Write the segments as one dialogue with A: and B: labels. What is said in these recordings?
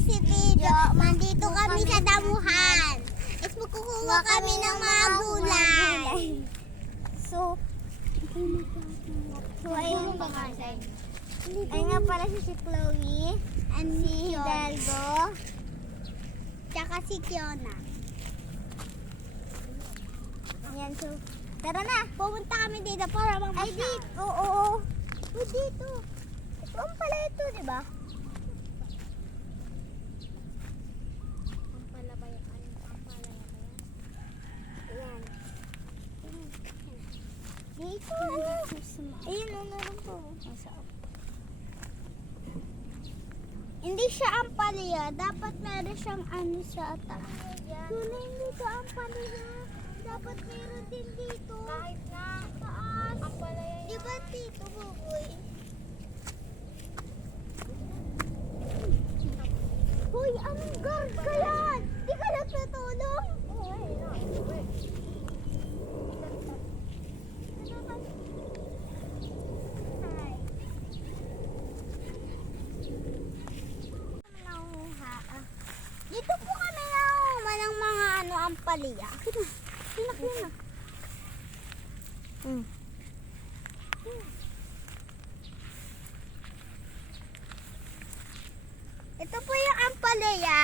A: si Tito. Nandito kami sa damuhan. Is magkukuha kami ng mga gulay.
B: So, so ayun Ay nga pala si si Chloe,
A: And
B: si Hidalgo.
A: Tsaka si Kiona.
B: Ayan, so, tara na.
A: Pumunta kami dito para
B: Ay,
A: magbasa.
B: dito, oo, oo. Uy, dito. Ito ang pala ito, di ba?
A: Ang pala ba yan? Ang pala yan?
B: Ayan. Dito. Ayun, ano meron po.
A: Hindi siya ampalaya. Dapat meron siyang ano sa ata. Tunay dito ampalaya. Dapat meron din dito. Kahit na. Taas. Ampalaya Di ba dito, Buboy? Hoy, anong guard ka yan? Di ka nagtutulong? Hi. Nanguha. Dito po kami nanguha ng mga ano ampalaya. Pinak yun na.
B: Hmm.
A: Ito po yung ampalaya.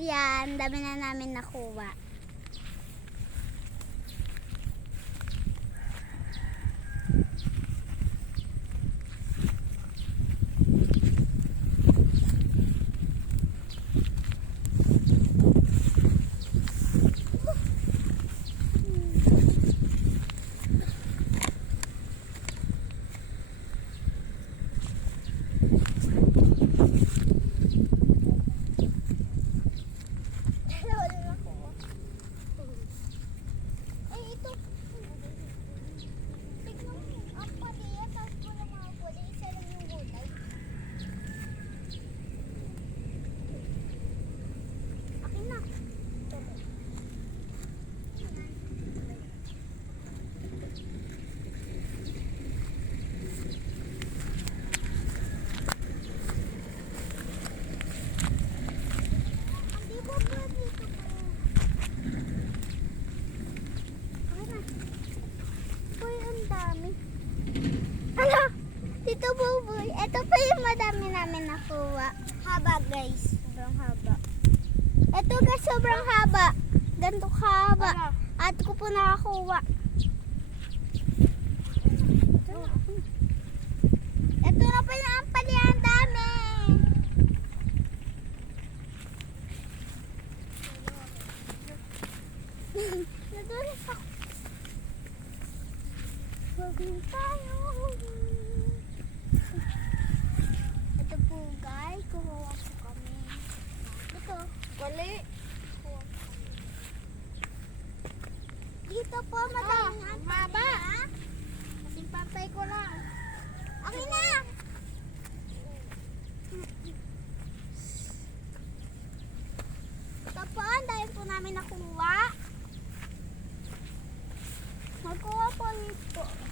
A: Yan, dami na namin nakuha. Tito Buboy, ito pa yung madami namin nakuha. Haba guys. Sobrang haba. Ito guys, sobrang haba. Ganito haba. Ano? At ko po nakakuha. Ito, ito na pa yung ampali ang dami. Nadulis ako. Huwag tayo. Ay, kumuha po kami. Dito. Wali. Dito po, madaming oh, ang ah, maba. Kasing pantay ko lang. Akin na! Ito po, ang dahil po namin nakuha. Magkuha po nito.